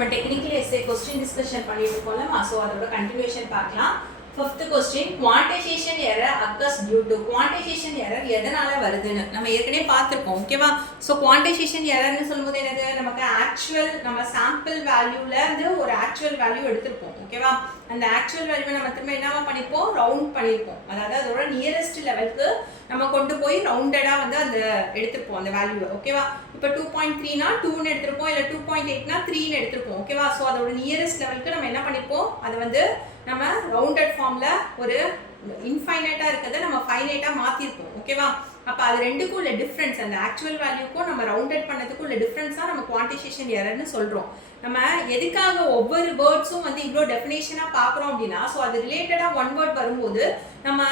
நம்ம technical S A question discussion பண்ணிட்டு இருக்கோம்ல சோ அதோட கண்டினியூஷன் பார்க்கலாம். Fifth question, quantization error occurs due to quantization error எதனால வருதுன்னு நம்ம ஏற்கனவே பார்த்திருக்கோம். ஓகேவா? சோ quantization error னு சொல்லும்போது என்னது, நமக்கு ஆக்சுவல் நம்ம சாம்பிள் வேல்யூல இருந்து ஒரு ஆக்சுவல் வேல்யூ எடுத்துப்போம். ஓகேவா? அந்த ஆக்சுவல் வேல்யூவை நம்ம திரும்ப என்னவா பண்ணிப்போம், ரவுண்ட் பண்ணிப்போம். அதாவது அதோட நியரஸ்ட் லெவலுக்கு நம்ம கொண்டு போய் ரவுண்டடா வந்து அந்த எடுத்துப்போம் அந்த வேல்யூவை. ஓகேவா? இப்போ 2.3 னா 2 னு எடுத்துப்போம், இல்ல 2.8 னா 3 னு எடுத்துப்போம். ஓகேவா? சோ அதோட நியரஸ்ட் லெவலுக்கு நம்ம என்ன பண்ணிப்போம், அது வந்து நம்ம ரவுண்டட் ஃபார்ம்ல ஒரு இன்ஃபைனைட்டா இருக்கதை நம்ம ஃபைனைட்டா மாத்திருப்போம். ஓகேவா? அப்ப அது ரெண்டுக்கும் உள்ள டிஃபரன்ஸ், அந்த ஆக்சுவல் வேல்யூக்கும் நம்ம ரவுண்டட் பண்ணதுக்கும் உள்ள டிஃபரன்ஸ் தான் நம்ம குவான்டிசேஷன் எரர்னு சொல்றோம். நம்ம எதுக்காக ஒவ்வொரு வேர்ட்ஸும் வந்து இவ்வளோ டெஃபினேஷனா பார்க்குறோம் அப்படின்னா, ஸோ அது ரிலேட்டடா ஒன் வேர்ட் வரும்போது நம்ம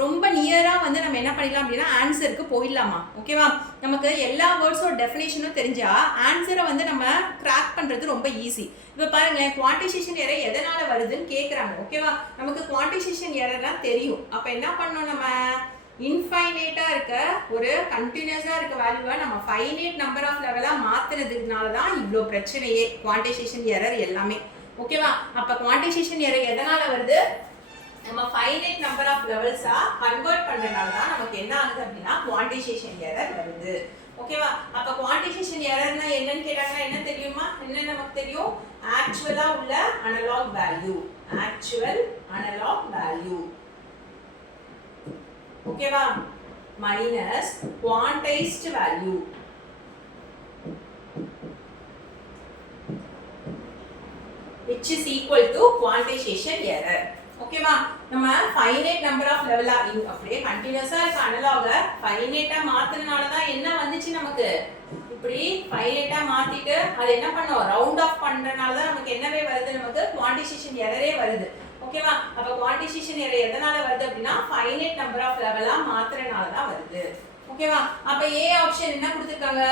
ரொம்ப நியரா வந்து நம்ம என்ன பண்ணிடலாம் அப்படின்னா ஆன்சருக்கு போயிடலாமா. ஓகேவா? நமக்கு எல்லா வேர்ட்ஸோட டெஃபினேஷனும் தெரிஞ்சா ஆன்சரை வந்து நம்ம கிராக் பண்றது ரொம்ப ஈஸி. இப்போ பாருங்களேன், குவான்டிசேஷன் எரர் எதனால வருதுன்னு கேட்குறாங்க. ஓகேவா? நமக்கு குவான்டிசேஷன் எரர்லாம் தெரியும். அப்போ என்ன பண்ணணும், நம்ம இன்ஃபைனைட்டா இருக்க ஒரு கண்டினியூஸா இருக்க வேல்யூவை நம்ம ஃபைனைட் நம்பர் ஆஃப் லெவலா மாத்துறதுனால தான் இவ்வளோ பிரச்சனையே, குவான்டிசேஷன் எரர் எல்லாமே. ஓகேவா? அப்போ குவான்டிசேஷன் எரர் எதனால வருது, நம்ம ஃபைனைட் நம்பர் ஆஃப் லெவல்ஸா கன்வெர்ட் பண்றதுனால தான் நமக்கு என்ன ஆகுது அப்படின்னா குவான்டிசேஷன் எரர் வருது. ஓகேவா? அப்ப குவான்டிசேஷன் எரர்னா என்னன்னு கேட்டாங்கன்னா என்ன தெரியுமா, என்ன நமக்கு தெரியும், ஆக்சுவலா உள்ள analogue value, actual analogue value. ஓகேவா? Minus quantised value. which is equal to quantization error. ஓகேவா? நம்ம ஃபைனைட் நம்பர் ஆஃப் லெவலா அப்படியே கண்டினியூஸா இருக்க அனலாக ஃபைனைட்டா மாத்துறதுனால தான் என்ன வந்துச்சு, நமக்கு இப்படி ஃபைனைட்டா மாத்திட்டு அது என்ன பண்ணோம், ரவுண்ட் ஆஃப் பண்றதுனால தான் நமக்கு என்னவே வருது, நமக்கு குவான்டிசேஷன் எரரே வருது. ஓகேவா? அப்ப குவான்டிசேஷன் எரர் எதனால வருது அப்படின்னா ஃபைனைட் நம்பர் ஆஃப் லெவலா மாத்துறதுனால தான் வருது. ஓகேவா? அப்ப ஏ ஆப்ஷன் என்ன கொடுத்திருக்காங்க,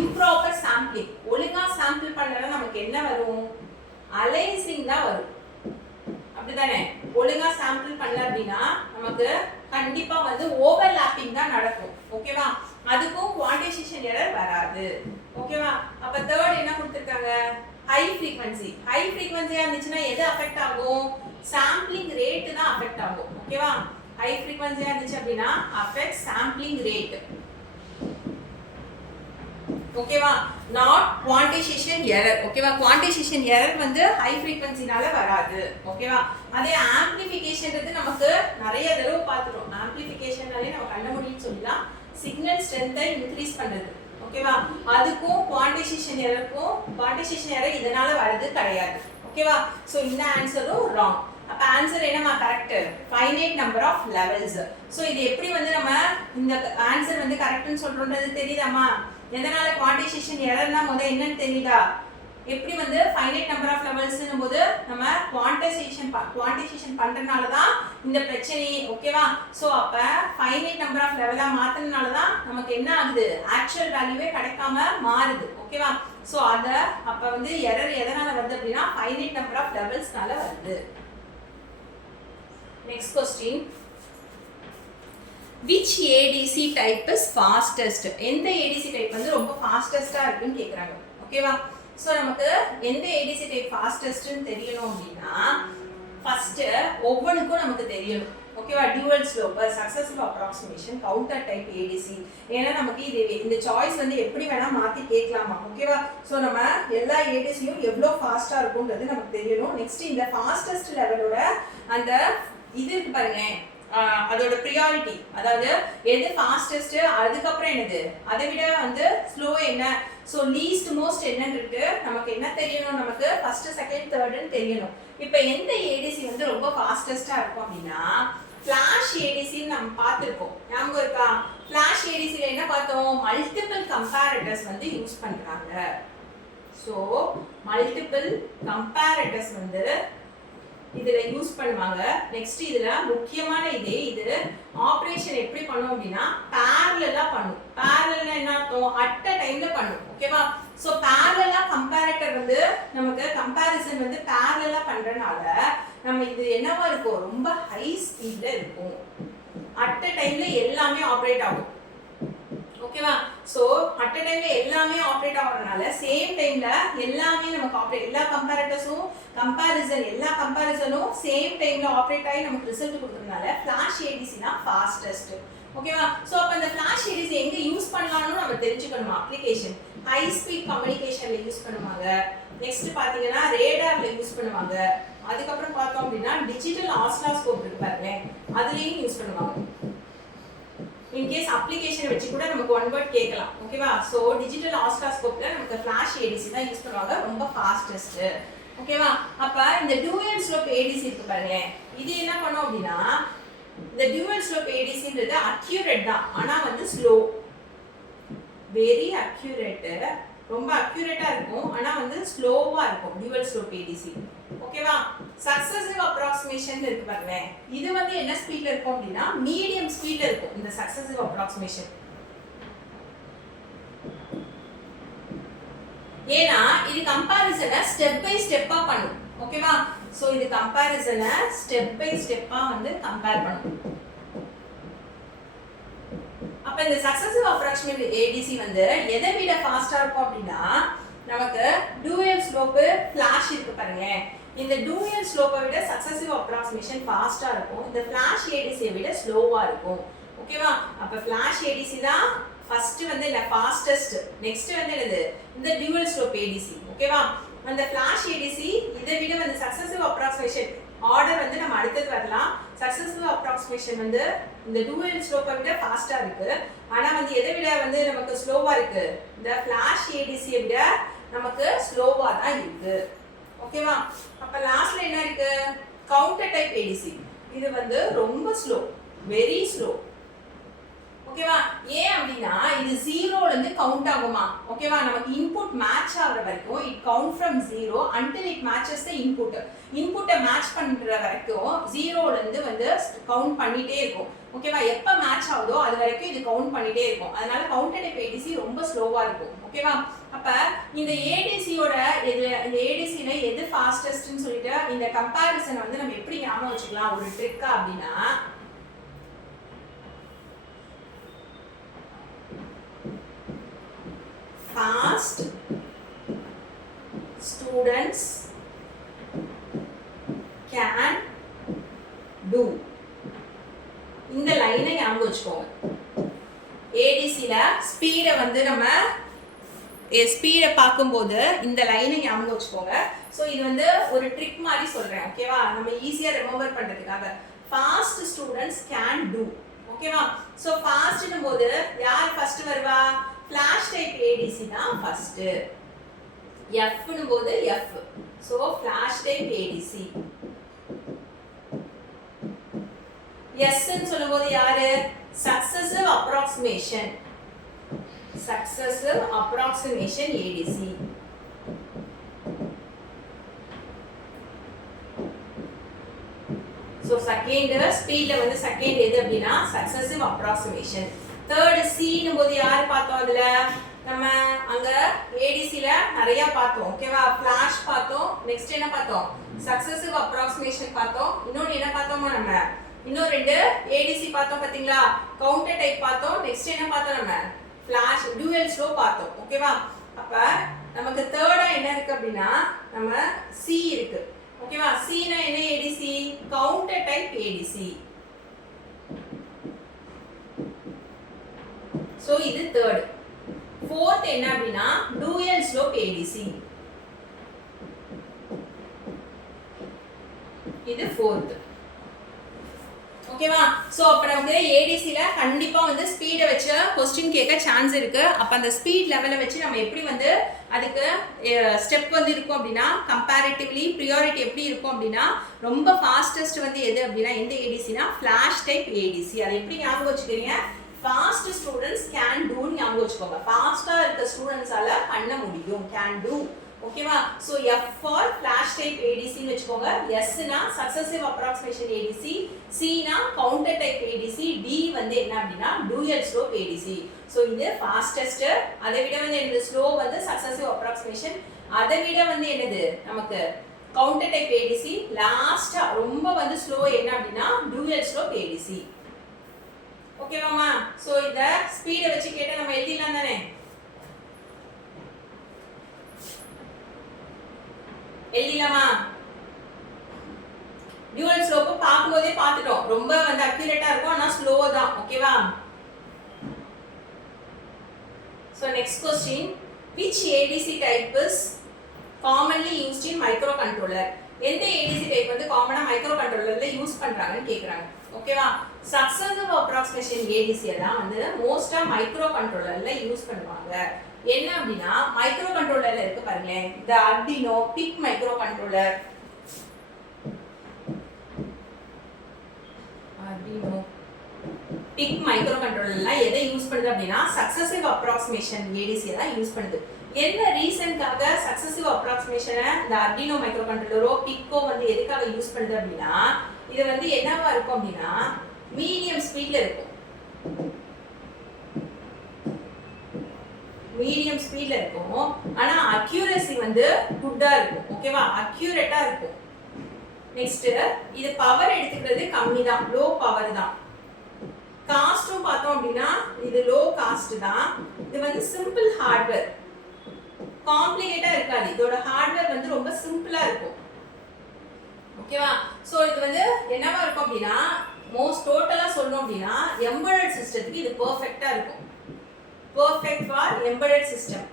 இம்ப்ராப்பர் சாம்பிளிங். ஒழுங்கா சாம்பிள் பண்ணலனா நமக்கு என்ன வரும், அலைசிங் தான் வரும். அப்படிதானே? ஒழுங்கா சாம்பிள் பண்ணல அப்படின்னா நமக்கு கண்டிப்பா வந்து ஓவர்லாப்பிங் தான் நடக்கும். ஓகேவா? அதுக்கும் குவான்டிசேஷன் எரர் வராது. ஓகேவா? அப்ப தேர்ட் என்ன கொடுத்திருக்காங்க, ஹை ஃப்ரீக்வன்சி. ஹை ஃப்ரீக்வன்சியா இருந்துச்சுன்னா எது அஃபெக்ட் ஆகும், சாம்பிளிங் ரேட் தான் அஃபெக்ட் ஆகும். ஓகேவா? ஹை ஃப்ரீக்வன்சியா இருந்துச்சு அப்படின்னா அஃபெக்ட் சாம்பிளிங் ரேட். ஓகேவா? Not quantisation error. ஓகேவா? குவான்டிசேஷன் எரர் வந்து ஹை ஃப்ரீக்வன்சினால வராது. ஓகேவா? அதே ஆம்பிளிஃபிகேஷன்றது நமக்கு நிறைய தடவை பார்த்துட்டோம். ஆம்பிளிஃபிகேஷன்னாலே நம்ம கண்ட முடியும்னு சொல்லலாம், சிக்னல் ஸ்ட்ரென்த்தை இன்க்ரீஸ் பண்றது. ஓகேவா? அதுக்கும் குவான்டிசேஷன் எரருக்கும் குவான்டிசேஷன் எரர் இதனால வரது கிடையாது. ஓகேவா? சோ இந்த ஆன்சரும் ராங். அப்ப ஆன்சர் என்னமா, correct, finite number of levels. So இது எப்படி வந்து நம்ம இந்த ஆன்சர் வந்து கரெக்ட்னு சொல்றோம்ன்றது தெரியுதாமா, எதனால குவான்டிசேஷன் எரர்னா முத என்னன்னு தெரியுதா, எப்படி வந்து ஃபைனைட் நம்பர் ஆஃப் லெவல்ஸ்னும் போது நம்ம குவான்டிசேஷன் பண்றதுனால தான் இந்த பிரச்சனையே. ஓகேவா? சோ அப்ப ஃபைனைட் நம்பர் ஆஃப் லெவலா மாத்துறதுனால தான் நமக்கு என்ன ஆகுது, ஆக்சுவல் வேல்யூவே கிடைக்காம மாறுது. ஓகேவா? சோ அத அப்ப வந்து எரர் எதனால வருது அப்படின்னா ஃபைனைட் நம்பர் ஆஃப் லெவல்ஸ்னால வருது. Next question, which ADC type is fastest? எந்த ADC டைப் வந்து ரொம்ப ஃபாஸ்டஸ்டா இருக்குன்னு கேக்குறாங்க. ஓகேவா? சோ நமக்கு எந்த ADC டைப் ஃபாஸ்டஸ்ட்னு தெரியணும் அப்படின்னா ஃபர்ஸ்ட் ஒவ்வொன்றுக்கும் நமக்கு தெரியணும். ஓகேவா? Dual slope, successful approximation, counter type ADC. ஏன்னா நமக்கு இது இந்த சாய்ஸ் வந்து எப்படி வேணா மாத்தி கேட்கலாமா. ஓகேவா? சோ நம்ம எல்லா ADCயும் எவ்வளவு ஃபாஸ்டா இருக்கும்ன்றது நமக்கு தெரியணும். நெக்ஸ்ட் இந்த ஃபாஸ்டஸ்ட் லெவலோட அந்த இது இருக்கு பாருங்க, அதோட ப்ரியாரிட்டி, அதாவது எது ஃபாஸ்டஸ்ட், அதுக்கப்புறம் என்னது அதை விட வந்து ஸ்லோ என்ன, ஸோ லீஸ்ட் மோஸ்ட் என்னன்னு இருக்கு நமக்கு என்ன தெரியணும், நமக்கு ஃபர்ஸ்ட் செகண்ட் தேர்டுன்னு தெரியணும். இப்போ எந்த ஏடிசி வந்து ரொம்ப ஃபாஸ்டஸ்டா இருக்கும் அப்படின்னா ஃபிளாஷ் ஏடிசின்னு நம்ம பார்த்துருக்கோம். ஞாபகம் இருக்கா? ஃபிளாஷ் ஏடிசியில் என்ன பார்த்தோம், மல்டிபிள் கம்பேரட்டர்ஸ் வந்து யூஸ் பண்ணுறாங்க. ஸோ மல்டிபிள் கம்பேரட்டர்ஸ் வந்து இதுல யூஸ் பண்ணுவாங்க. நெக்ஸ்ட் இதுல முக்கியமான இது ஆபரேஷன் எப்படி பண்ணும் அப்படின்னா parallel-ஆ பண்ணும். parallel-னா என்ன அர்த்தம், அட் a டைம்ல பண்ணும். ஓகேவா? சோ parallel-ஆ கம்பேரட்டர் வந்து நமக்கு கம்பேரிசன் வந்து parallel-ஆ பண்றனால நம்ம இது என்னவா இருக்கும், ரொம்ப ஹை ஸ்பீட்ல இருக்கும். அட் a டைம்ல எல்லாமே ஆபரேட் ஆகும். ஓகேவா? ஸோ அட் அ டைம்ல எல்லாமே ஆப்ரேட் ஆகிறதுனால சேம் டைம்ல எல்லாமே நமக்கு ஆப்ரேட் எல்லா கம்பேரிசனும் சேம் டைம்ல ஆப்ரேட் ஆகி நமக்கு ரிசல்ட் கொடுக்கறதுனால ஃபிளாஷ் ஏடிசி தான் ஃபாஸ்டஸ்ட். ஓகேவா? ஸோ அப்போ அந்த ஃபிளாஷ் ஏடிசி எங்க யூஸ் பண்ணலாம்னு நம்ம தெரிஞ்சுக்கணும். அப்ளிகேஷன் ஹை ஸ்பீட் கம்யூனிகேஷன்ல யூஸ் பண்ணுவாங்க. நெக்ஸ்ட் பாத்தீங்கன்னா ரேடார்ல யூஸ் பண்ணுவாங்க. அதுக்கப்புறம் பார்த்தோம் அப்படின்னா டிஜிட்டல் ஆஸ்லாஸ்கோப் இருக்கு பாருங்க, அதுலயும் யூஸ் பண்ணுவாங்க. இன்கேஸ் அப்ளிகேஷன் வச்சு கூட நமக்கு ஒன் வேர்ட் கேட்கலாம். ஓகேவா? ஸோ டிஜிட்டல் ஆஸ்லாஸ்கோப்ல நமக்கு ஃபிளாஷ் ஏடிசி தான் யூஸ் பண்ணுவாங்க, ரொம்ப ஃபாஸ்டஸ்ட். ஓகேவா? அப்ப இந்த டூயல் ஸ்லோப் ஏடிசி இருக்கு பாருங்க, இது என்ன பண்ணும் அப்படின்னா இந்த டியூவல் ஸ்லோப் ஏடிசின்றது அக்யூரேட் தான், ஆனா வந்து ஸ்லோ, வெரி அக்யூரேட், ரொம்ப அக்யூரேட்டா இருக்கும், ஆனா வந்து ஸ்லோவா இருக்கும் டியூவல் ஸ்லோப் ஏடிசி. ஓகேவா? சக்சஸிவ் அப்ராக்ஸிமேஷன் இருக்கு பாருங்க, இது வந்து என்ன ஸ்பீட்ல இருக்கும் அப்படின்னா மீடியம் ஸ்பீட்ல இருக்கும் இந்த சக்சஸிவ் அப்ராக்ஸிமேஷன். ஏன்னா இது கம்பேரிசனை ஸ்டெப் பை ஸ்டெப்பா பண்ணும். ஓகேவா? சோ இது கம்பேரிசனை ஸ்டெப் பை ஸ்டெப்பா வந்து கம்பேர் பண்ணும். அப்ப இந்த சக்சஸிவ் அப்ராக்ஸிமேட் ஏடிசி வந்து எதை விட ஃபாஸ்டா இருக்கும் அப்படின்னா நமக்கு டூயல் ஸ்லோப் ஃபிளாஷ் இருக்கு பாருங்க, இந்த டூயல் ஸ்லோப்பை விட சக்சஸிவ் அப்ராக்ஸிமேஷன் ஃபாஸ்டா இருக்கும், இந்த ஃபிளாஷ் ஏடிசியை விட ஸ்லோவா இருக்கும். ஓகேவா? அப்ப ஃபிளாஷ் ஏடிசி தான் ஃபர்ஸ்ட் வந்து இல்ல ஃபாஸ்டஸ்ட், நெக்ஸ்ட் வந்து என்னது இந்த டியூவல் ஸ்லோப் ஏடிசி. ஓகேவா? அந்த ஃபிளாஷ் ஏடிசி இதை விட வந்து சக்சஸிவ் அப்ராக்ஸிமேஷன் ஆர்டர் வந்து நம்ம அடுத்தது வரலாம். சக்சஸிவ் அப்ராக்ஸிமேஷன் வந்து இந்த டூயல் ஸ்லோப்பை விட ஃபாஸ்டா இருக்கு, ஆனா வந்து எதை விட வந்து நமக்கு ஸ்லோவா இருக்கு, இந்த ஃபிளாஷ் ஏடிசியை விட நமக்கு ஸ்லோவா தான் இருக்கு. ஓகேவா? அப்ப லாஸ்ட்ல என்ன இருக்கு, கவுண்டர் டைப் ஏடிசி, இது வந்து ரொம்ப ஸ்லோ, வெரி ஸ்லோ. ஓகேவா? ஏன் அப்படின்னா இது ஜீரோல இருந்து கவுண்ட் ஆகுமா. ஓகேவா? நமக்கு இன்புட் மேட்ச் ஆகுற வரைக்கும் it count from zero until it matches the input. இன்புட்டை மேட்ச் பண்ற வரைக்கும் ஜீரோல இருந்து வந்து கவுண்ட் பண்ணிட்டே இருக்கும். ஓகேவா? எப்ப மேட்ச் ஆகுதோ அது வரைக்கும் இது கவுண்ட் பண்ணிட்டே இருக்கும். அதனால கவுண்டர் டைப் ஏடிசி ரொம்ப ஸ்லோவா இருக்கும். ஓகேவா? அப்ப இந்த ஏடிசியோட இந்த ஏடிசில எது ஃபாஸ்டஸ்ட்னு சொல்லிட்டு இந்த கம்பேரிசன் வந்து நம்ம எப்படி ஞாபகம் வச்சுக்கலாம் ஒரு ட்ரிக்கா அப்படின்னா, fast students can do. இந்த லைனை ஞாபகம் வச்சுக்கோங்க. ஏடிசில ஸ்பீடை வந்து நம்ம ஸ்பீடை பார்க்கும்போது இந்த லைனை ஞாபகம் வச்சுக்கோங்க. ஸோ இது வந்து ஒரு ட்ரிக் மாதிரி சொல்றேன். ஓகேவா? நம்ம ஈஸியா ரிமெம்பர் பண்றதுக்காக ஃபாஸ்ட் ஸ்டூடெண்ட்ஸ் கேன் டூ. ஓகேவா? ஸோ ஃபாஸ்ட்னும் போது யார் ஃபர்ஸ்ட் வருவா, ஃபிளாஷ் டைப் ஏடிசி தான் ஃபர்ஸ்ட். எஃப்னும் போது F, so flash type ADC. எஸ்ன்னு சொல்லும்போது யாரு, successive approximation, successive approximation ADC. So second ஸ்பீட்ல வந்து செகண்ட் எது அப்படின்னா சக்சஸிவ் அப்ராக்ஸிமேஷன். தேர்ட் சின்னும் போது யார் பார்த்தோம், அதுல நம்ம அங்க ஏடிசில நிறைய பார்த்தோம். ஓகேவா? ஃபிளாஷ் பார்த்தோம், நெக்ஸ்ட் என்ன பார்த்தோம், சக்சஸிவ் அப்ராக்ஸிமேஷன் பார்த்தோம், இன்னொன்று என்ன பார்த்தோமா நம்ம இன்னும் ரெண்டு ஏடிசி பார்த்தோம் பாத்தீங்களா, கவுண்டர் டைப் பார்த்தோம், நெக்ஸ்ட் என்ன பார்த்தோம் நம்ம ஃபிளாஷ் டியூவல் ஸ்லோ பார்த்தோம். ஓகேவா? அப்ப நமக்கு தேர்டா என்ன இருக்கு அப்படின்னா நம்ம சி இருக்கு. ஓகேவா? சினா என்ன ADC, counter type ADC. So இது தேர்ட். ஃபோர்த் என்ன அப்படின்னா டூயல் ஸ்லோப் ஏடிசி, இது ஃபோர்த். ஓகேவா? சோ அப்ப நமக்கு ஏடிசில கண்டிப்பா வந்து ஸ்பீடை வச்சு क्वेश्चन கேட்க சான்ஸ் இருக்கு. அப்ப அந்த ஸ்பீட் லெவலை வச்சு நம்ம எப்படி வந்து அதுக்கு ஸ்டெப் வந்து இருக்கும் அப்படின்னா கம்பேரிட்டிவ்லி ப்ரியாரிட்டி எப்படி இருக்கும் அப்படின்னா ரொம்ப ஃபாஸ்டஸ்ட் வந்து எது அப்படின்னா எந்த ஏடிசினா ஃபிளாஷ் டைப் ஏடிசி. அதை எப்படி ஞாபகம் வச்சுக்கிறீங்க, ஃபாஸ்ட் ஸ்டூடெண்ட்ஸ் கேன் டூ ஞாபகம் வச்சுக்கோங்க. ஃபாஸ்டா இருக்க ஸ்டூடெண்ட்ஸால பண்ண முடியும், கேன் டூ. ஓகேவா? So F for flash type ADC னு வெச்சுக்கோங்க. S னா சக்சஸிவ் அப்ராக்ஸிமேஷன் ஏடிசி, C னா கவுண்டர் டைப் ஏடிசி, D வந்து என்ன அப்படினா டூயல் ஸ்லோப் ஏடிசி. சோ இது ஃபாஸ்டஸ்ட், அதை விட வந்து என்னது ஸ்லோ வந்து சக்சஸிவ் அப்ராக்ஸிமேஷன், அதை விட வந்து என்னது நமக்கு கவுண்டர் டைப் ஏடிசி, லாஸ்டா ரொம்ப வந்து ஸ்லோ என்ன அப்படினா டூயல் ஸ்லோப் ஏடிசி. ஓகேவாமா? சோ இத ஸ்பீட வச்சு கேட்டா நம்ம எழுதிடலாம் தானே? எழுதிடலாமா? டியூவல் ஸ்லோப் பாக்கும்போதே பார்த்துட்டோம். ரொம்ப வந்து அக்யூரேட்டா இருக்கும், ஆனா ஸ்லோ தான். ஓகேவா? So next question, which ADC type is commonly used in microcontroller? எந்த ADC type வந்து காமனா மைக்ரோ கண்ட்ரோலர்ல யூஸ் பண்றாங்கன்னு கேக்குறாங்க. ஓகேவா? சக்சஸிவ் அப்ராக்ஸிமேஷன் ADC எல்லாம் வந்து மோஸ்டா மைக்ரோ கண்ட்ரோலர்ல யூஸ் பண்ணுவாங்க. என்ன அப்படின்னா மைக்ரோ கண்ட்ரோலர்ல இருக்கு பாருங்களேன், இந்த Arduino PIC micro controller, Arduino PIC micro கண்ட்ரோலர்லாம் எதை யூஸ் பண்ணுது அப்படின்னா சக்சஸிவ் அப்ராக்ஸிமேஷன் ADC தான் யூஸ் பண்ணுது. என்ன ரீசன்காக சக்சஸிவ் அப்ராக்ஸிமேஷனை இந்த Arduino மைக்ரோ கண்ட்ரோலரோ PICஓ வந்து எதுக்காக யூஸ் பண்ணுது அப்படின்னா இது வந்து என்னவா இருக்கும் அப்படின்னா மீடியம் ஸ்பீட்ல இருக்கும். மீடியம் ஸ்பீட்ல இருக்கும், ஆனா அக்யூரசி வந்து குட்டா இருக்கும். ஓகேவா? அக்யூரேட்டா இருக்கும். நெக்ஸ்ட் இது பவர் எடுத்துக்கிறது கம்மி தான், லோ பவர் தான். காஸ்டும் பார்த்தோம் அப்படின்னா இது லோ காஸ்ட் தான். இது வந்து சிம்பிள் ஹார்ட்வேர், காம்ப்ளிகேட்டா இருக்காது. இதோட ஹார்ட்வேர் வந்து ரொம்ப சிம்பிளா இருக்கும். ஓகேவா? சோ இது வந்து என்னவா இருக்கும் அப்படின்னா மோஸ்ட் டோட்டலா சொல்லணும் அப்படின்னா எம்பெடட் சிஸ்டத்துக்கு இது பெர்ஃபெக்ட்டா இருக்கும். Perfect for embedded system.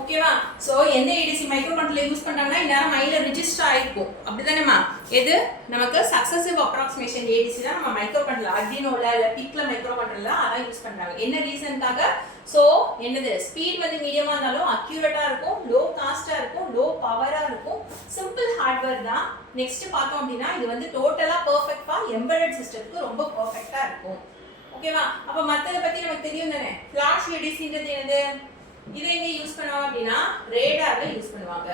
ஓகேவா? சோ எந்த ADC மைக்ரோ கண்ட்ரோலர் யூஸ் பண்றாங்கன்னா இந்நேரம் மைல ரெஜிஸ்டர் ஆயிருக்கும். அப்படிதானேமா? எது நமக்கு சக்சஸிவ் அப்ராக்ஸிமேஷன் ADC தான் நம்ம மைக்ரோ கண்ட்ரோலர் Arduinoல இல்ல PICல மைக்ரோ கண்ட்ரோலர்ல அதான் யூஸ் பண்றாங்க. என்ன ரீசன்காக? சோ என்னது ஸ்பீட் வந்து மீடியமா இருந்தாலும் அக்யூரேட்டா இருக்கும், லோ காஸ்டா இருக்கும், லோ பவரா இருக்கும், சிம்பிள் ஹார்ட்வேர் தான். நெக்ஸ்ட் பார்த்தோம் அப்படின்னா இது வந்து டோட்டலா பெர்ஃபெக்ட் ஃபார் எம்பெடட் சிஸ்டத்துக்கு ரொம்ப பெர்ஃபெக்ட்டா இருக்கும். ஓகேவா? அப்ப மத்தத பத்தி நமக்கு தெரியும் தானே. ஃபிளாஷ் ADCன்றது என்னது? இதை எங்க யூஸ் பண்ணுவாங்க அப்படின்னா ரேடார்ல யூஸ் பண்ணுவாங்க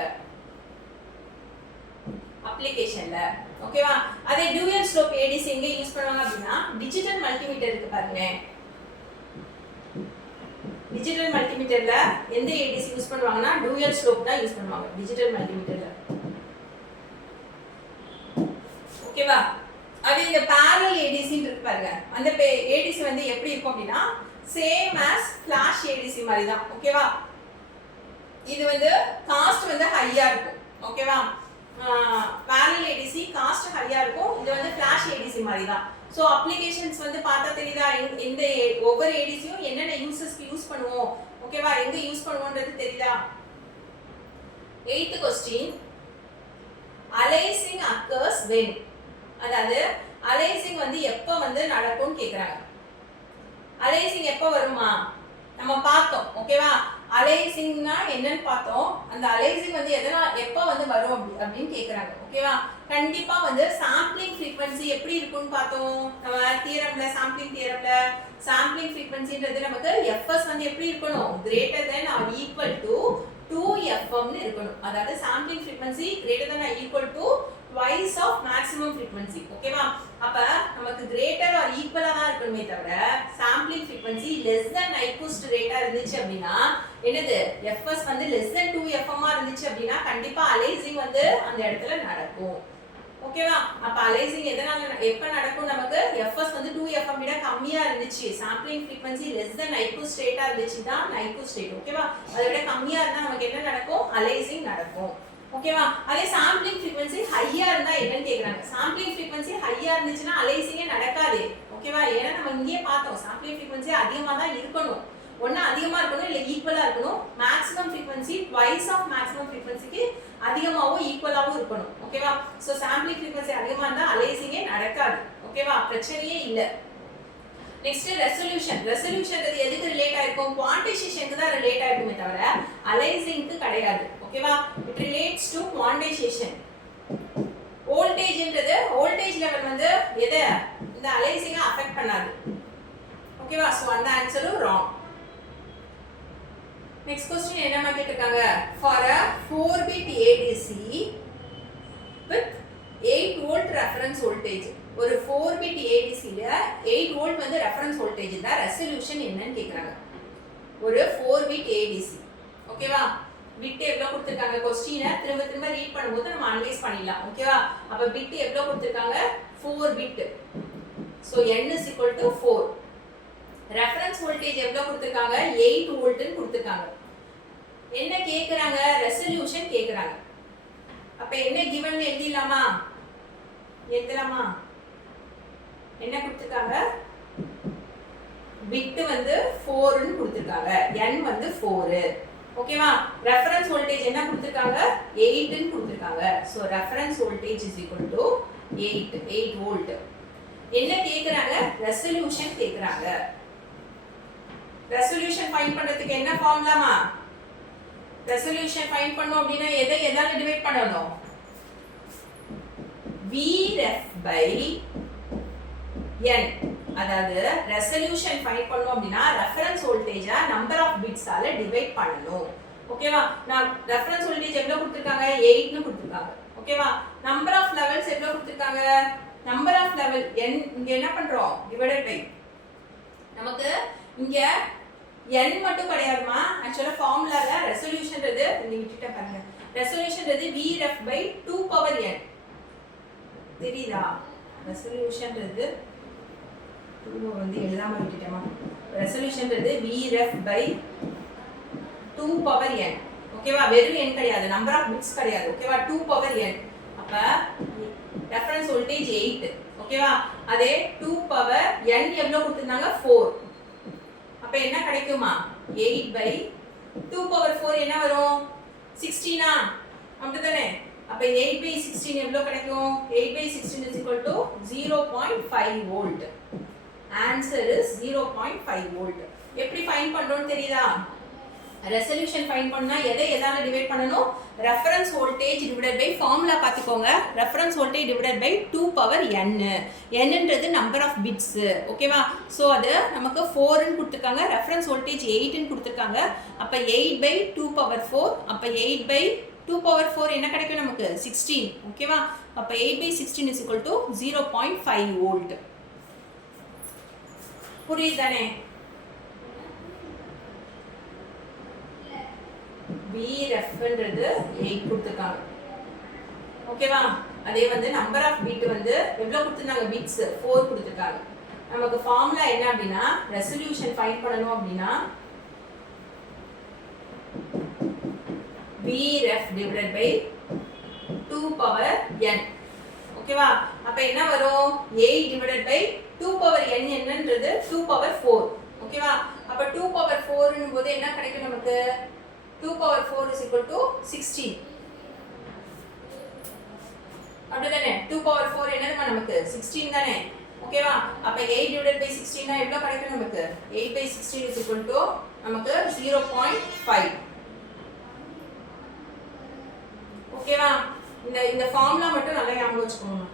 அப்ளிகேஷன்ல. ஓகேவா? அதே டியூயல் ஸ்லோப் ADC எங்க யூஸ் பண்ணுவாங்க அப்படின்னா டிஜிட்டல் மல்டிமீட்டர் இருக்கு பாருங்க. டிஜிட்டல் மல்டிமீட்டர்ல எந்த ADC யூஸ் பண்ணுவாங்கன்னா டியூயல் ஸ்லோப் தான் யூஸ் பண்ணுவாங்க டிஜிட்டல் மல்டிமீட்டர்ல. ஓகேவா? அது இந்த parallel ADC இருக்கு பாருங்க. அந்த ADC வந்து எப்படி இருக்கும் அப்படின்னா சேம் as flash ADC மாதிரி தான். ஓகேவா? இது வந்து காஸ்ட் வந்து ஹையா இருக்கும். ஓகேவா? parallel ADC காஸ்ட் ஹையா இருக்கும். இது வந்து flash ADC மாதிரி தான். சோ அப்ளிகேஷன்ஸ் வந்து பார்த்தா தெரியுதா இந்த ஒவ்வொரு ADCயும் என்னென்ன யூசஸ்க்கு யூஸ் பண்ணுவோம். ஓகேவா? எங்க யூஸ் பண்ணுவோம்ன்றது தெரியுதா? 8th question, aliasing occurs when? அதாவது aliasing வந்து எப்ப வந்து நடக்கும்னு கேக்குறாங்க. அலைசிங் எப்ப வருமா? நம்ம பார்த்தோம். ஓகேவா? அலைசிங்னா என்னன்னு பார்த்தோம். அந்த அலைசிங் வந்து எப்ப வந்து வரும் அப்படின்னு கேக்குறாங்க. ஓகேவா? கண்டிப்பா வந்து சாம்பிளிங் ஃப்ரீக்வென்சி எப்படி இருக்கும்னு பார்த்தோம். நம்ம தியரம்ல சாம்பிளிங் ஃப்ரீக்வென்சின்றது நமக்கு fs வந்து எப்படி இருக்கணும்? Greater than or equal to 2fm னு இருக்கணும். அதாவது sampling frequency greater than or equal to twice of maximum frequency. ஓகேவா? அப்ப நமக்கு greater or equal ஆ தான் இருக்கணுமே தவிர sampling frequency less than Nyquist rate இருந்துச்சு அப்படின்னா என்னது fs வந்து less than 2fm ஆ இருந்துச்சு அப்படின்னா கண்டிப்பா aliasing வந்து அந்த இடத்துல நடக்கும். ஓகேவா? அப்ப aliasing எதனால எப்ப நடக்கும்? நமக்கு fs வந்து 2fm விட கம்மியா இருந்துச்சு, sampling frequency less than Nyquist rate இருந்துச்சு தான் Nyquist rate. ஓகேவா? அதை விட கம்மியா இருந்தா நமக்கு என்ன நடக்கும்? aliasing நடக்கும். ஓகேவா? அதே சாம்பிளிங் ஃப்ரீக்வென்சி ஹையா இருந்தா என்னன்னு கேக்குறாங்க. சாம்பிளிங் ஃப்ரீக்வென்சி ஹையா இருந்துச்சுன்னா அலைசிங்கே நடக்காது. ஓகேவா? ஏன்னா நம்ம இங்கேயே பார்த்தோம் சாம்பிளிங் ஃப்ரீக்வென்சி அதிகமா தான் இருக்கணும். ஒண்ணு அதிகமா இருக்கணும் இல்ல ஈக்குவலா இருக்கணும். Maximum frequency twice of maximum ஃப்ரீக்வென்சிக்கு அதிகமாவோ ஈக்குவலாவோ இருக்கணும். ஓகேவா? சோ சாம்பிளிங் ஃப்ரீக்வென்சி அதிகமா இருந்தா அலைசிங்கே நடக்காது. ஓகேவா? பிரச்சனையே இல்ல. நெக்ஸ்ட் ரெசல்யூஷன்றது எதுக்கு ரிலேட் ஆயிருக்கும்? குவான்டைசேஷனுக்கு தான் ரிலேட் ஆயிருக்குமே தவிர அலைசிங்க்கு கிடையாது. ஓகேவா? It relates to quantisation. வோல்டேஜ்ன்றது வோல்டேஜ் லெவல் வந்து எதை இந்த அலைசிங்கை அஃபெக்ட் பண்ணாது. ஓகேவா? சோ அந்த ஆன்சரும் ராங். நெக்ஸ்ட் क्वेश्चन என்னமா கேட்டிருக்காங்க? For a 4-bit ADC with 8 volt reference voltage. ஒரு 4-bit ADC ல 8 வோல்ட் வந்து ரெஃபரன்ஸ் வோல்டேஜ் தான் ரெசல்யூஷன் என்னன்னு கேக்குறாங்க. ஒரு 4-bit ADC. ஓகேவா? பிட் எவ்வளவு கொடுத்திருக்காங்க क्वेश्चन திரும்ப திரும்ப ரீட் பண்ணும்போது நம்ம அனலைஸ் பண்ணிடலாம் ஓகேவா அப்ப பிட் எவ்வளவு கொடுத்திருக்காங்க 4 bit so n is equal to 4 reference voltage எவ்வளவு கொடுத்திருக்காங்க 8 வோல்ட் ன்னு கொடுத்திருக்காங்க என்ன கேக்குறாங்க ரெசல்யூஷன் கேக்குறாங்க அப்ப என்ன given னு எழுதிடலாமா எழுதலாமா என்ன கொடுத்திருக்காங்க பிட் வந்து 4 ன்னு கொடுத்திருக்காங்க n வந்து 4 ஓகேவா ரெஃபரன்ஸ் வோல்டேஜ் என்ன கொடுத்திருக்காங்க 8 ன்னு கொடுத்திருக்காங்க so reference voltage is equal to 8 volt என்ன கேக்குறாங்க ரெசல்யூஷன் கேக்குறாங்க ரெசல்யூஷன் ஃபைண்ட் பண்றதுக்கு என்ன ஃபார்முலாமா ரெசல்யூஷன் ஃபைண்ட் பண்ணோம் அப்படினா எதை எதால டிவைட் பண்ணனும் Vref by n அதாவது ரெசல்யூஷன் ஃபைண்ட் பண்ணோம் அப்படினா ரெஃபரன்ஸ் வோல்டேஜா நம்பர் ஆஃப் பிட்ஸ் ஆல டிவைட் பண்ணனும் ஓகேவா நான் ரெஃபரன்ஸ் வோல்டேஜ் எவ்வளவு கொடுத்திருக்காங்க 8 ன்னு கொடுத்திருக்காங்க ஓகேவா நம்பர் ஆஃப் லெவல்ஸ் எவ்வளவு கொடுத்திருக்காங்க நம்பர் ஆஃப் லெவல் n இங்க என்ன பண்றோம் டிவைடட் பை நமக்கு இங்க n மட்டும் கிடையாதுமா एक्चुअली ஃபார்முலால ரெசல்யூஷன்றது இங்க விட்டுட்ட பாருங்க ரெசல்யூஷன்றது Vref by 2 power n தெரியுதா ரெசல்யூஷன்றது 2 வந்து எழுதாம விட்டுட்டேமா ரெசல்யூஷன்றது Vref by 2 power n ஓகேவா வெறும் n கிடையாது நம்பர் ஆஃப் பிட்ஸ் கிடையாது ஓகேவா 2 power n அப்ப ரெஃபரன்ஸ் வோல்டேஜ் 8 ஓகேவா அதே 2 power n எவ்வளவு கொடுத்திருந்தாங்க 4 அப்ப என்ன கிடைக்குமா 8 by 2 power 4 என்ன வரும் 16 அப்படிதானே அப்ப 8 by 16 எவ்வளவு கிடைக்கும் 8 by 16 is equal to 0.5 volt answer is 0.5 volt எப்படி ஃபைண்ட் பண்றோம்னு தெரியுதா ரெசல்யூஷன் ஃபைண்ட் பண்ணா எதை எதால டிவைட் பண்ணனும் reference voltage divided by formula பாத்துக்கோங்க reference voltage divided by 2 power n n ன்றது நம்பர் ஆஃப் பிட்ஸ் ஓகேவா சோ அது நமக்கு 4 ன்னு கொடுத்திருக்காங்க ரெஃபரன்ஸ் வோல்டேஜ் 8 ன்னு கொடுத்திருக்காங்க அப்ப 8 by 2 power 4 அப்ப 8 by 2 power 4 என்ன கிடைக்கும் நமக்கு 16 ஓகேவா அப்ப 8 by 16 is equal to 0.5 volt புரியுதானே Vref ன்றது 8 கொடுத்திருக்காங்க ஓகேவா அதே வந்து நம்பர் ஆஃப் பிட் வந்து எவ்வளவு கொடுத்திருந்தாங்க பிட்ஸ் 4 கொடுத்திருக்காங்க நமக்கு ஃபார்முலா என்ன அப்படினா ரெசல்யூஷன் ஃபைண்ட் பண்ணனும் அப்படினா Vref divided by 2 power n ஓகேவா அப்ப என்ன வரும் 8 divided by 2 power n என்னன்றது 2 power 4 ஓகேவா அப்ப 2 power 4 னும் போது என்ன கிடைக்கும் நமக்கு 2 power 4 is equal to 16 அப்படிதானே 2 power 4 என்னதுமா நமக்கு 16 தானே ஓகேவா அப்ப 8 divided by 16 னா எவ்வளவு கிடைக்கும் நமக்கு 8 by 16 is equal to நமக்கு 0.5 ஓகேவா இந்த ஃபார்முலா மட்டும் நல்லா ஞாபகம் வச்சுக்கோங்க